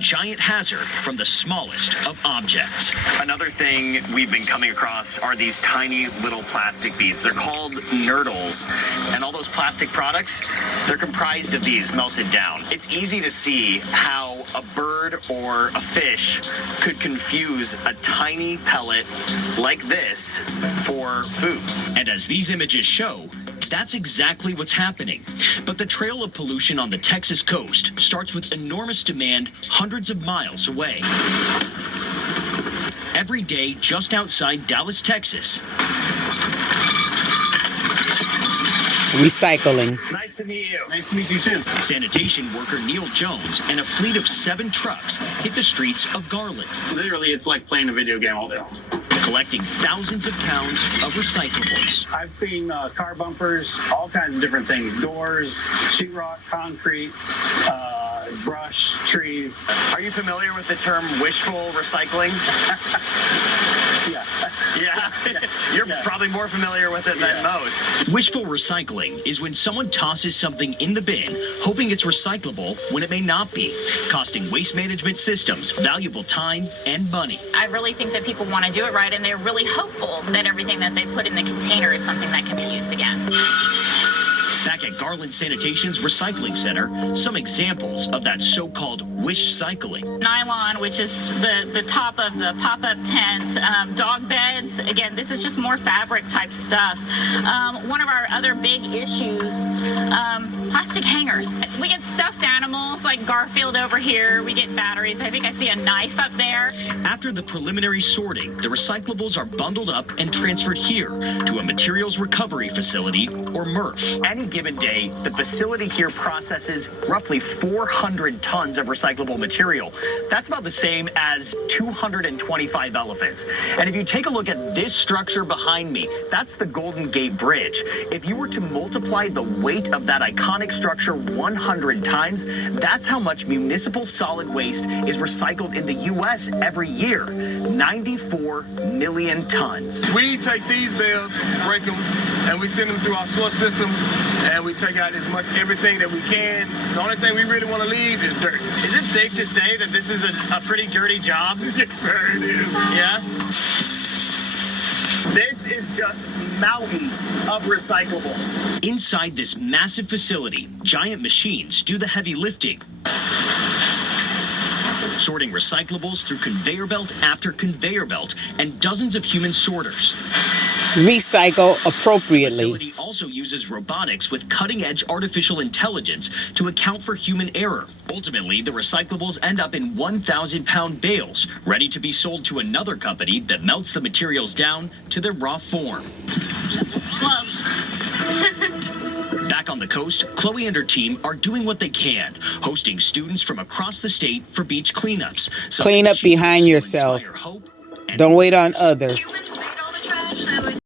giant hazard from the smallest of objects. Another thing we've been coming across are these tiny little plastic beads. They're called nurdles, and all those plastic products, they're comprised of these melted down. It's easy to see how a bird or a fish could confuse a tiny pellet like this for food. And as these images show, that's exactly what's happening. But the trail of pollution on the Texas coast starts with enormous demand hundreds of miles away. Every day, just outside Dallas, Texas. Recycling. Nice to meet you. Nice to meet you too. Sanitation worker Neil Jones and a fleet of 7 trucks hit the streets of Garland. Literally, it's like playing a video game all day. Collecting thousands of pounds of recyclables. I've seen car bumpers, all kinds of different things. Doors, sheetrock, concrete, brush, trees. Are you familiar with the term wishful recycling? Yeah. Yeah. You're probably more familiar with it than most. Wishful recycling is when someone tosses something in the bin, hoping it's recyclable when it may not be, costing waste management systems valuable time and money. I really think that people want to do it right, and they're really hopeful that everything that they put in the container is something that can be used again. Back at Garland Sanitation's Recycling Center, some examples of that so-called wish cycling. Nylon, which is the top of the pop-up tent, dog beds. Again, this is just more fabric type stuff. One of our other big issues, plastic hangers. We get stuffed animals like Garfield over here. We get batteries. I think I see a knife up there. After the preliminary sorting, the recyclables are bundled up and transferred here to a materials recovery facility, or MRF. Any given day, the facility here processes roughly 400 tons of recyclable material. That's about the same as 225 elephants. And if you take a look at this structure behind me, that's the Golden Gate Bridge. If you were to multiply the weight of that iconic structure 100 times, that's how much municipal solid waste is recycled in the U.S. every year. 94 million tons. We take these bales, break them, and we send them through our source system, and we take out as much everything that we can. The only thing we really want to leave is dirt. Is it safe to say that this is a pretty dirty job? Yes, sir, it is. Yeah? This is just mountains of recyclables. Inside this massive facility, giant machines do the heavy lifting, sorting recyclables through conveyor belt after conveyor belt and dozens of human sorters. Recycle The appropriately. facility also uses robotics with cutting-edge artificial intelligence to account for human error. Ultimately, the recyclables end up in 1,000-pound bales, ready to be sold to another company that melts the materials down to their raw form. Gloves. Back on the coast, Chloe and her team are doing what they can, hosting students from across the state for beach cleanups. Clean up behind yourself. Don't wait on others.